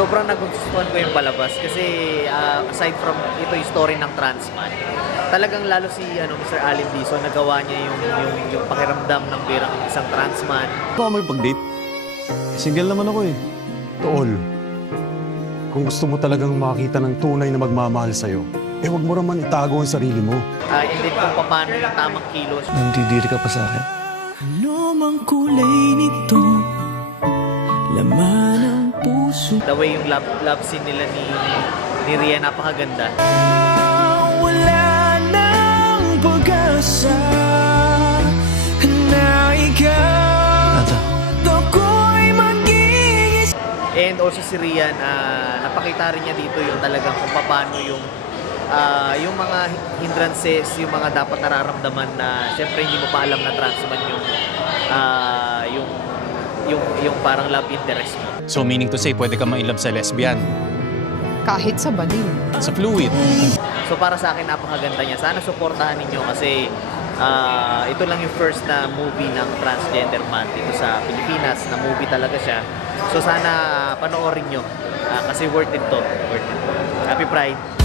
sobrang nagustuhan ko yung palabas kasi aside from ito yung story ng trans man, talagang lalo si Mr. Allen Dizon nagawa niya yung pakiramdam ng birang isang trans man. Baka may pag-date. Single naman ako eh. Tol, kung gusto mo talagang makita ng tunay na magmamahal sa'yo, wag mo naman itago ang sarili mo. And then kung paano yung tamang kilos. Nandidiri ka pa sa akin? Ano mang kulay nito, laman ng puso. The way yung love scene nila ni Rian, napakaganda. Wala nang pag-asa na ikaw Ata. ako'y magiging. And also si Rian, napakita rin niya dito yung talagang kung paano yung mga hindrances, yung mga dapat nararamdaman na syempre hindi mo pa alam na trans man yung parang love interest mo. So meaning to say, pwede ka ma-inlove sa lesbian, Kahit sa baliw. sa fluid. So para sa akin, napakaganda niya. Sana suportahan ninyo kasi ito lang yung first na movie ng transgender man dito sa Pilipinas, na movie talaga siya. So sana panoorin nyo kasi worth it to. Worth it. Happy Pride!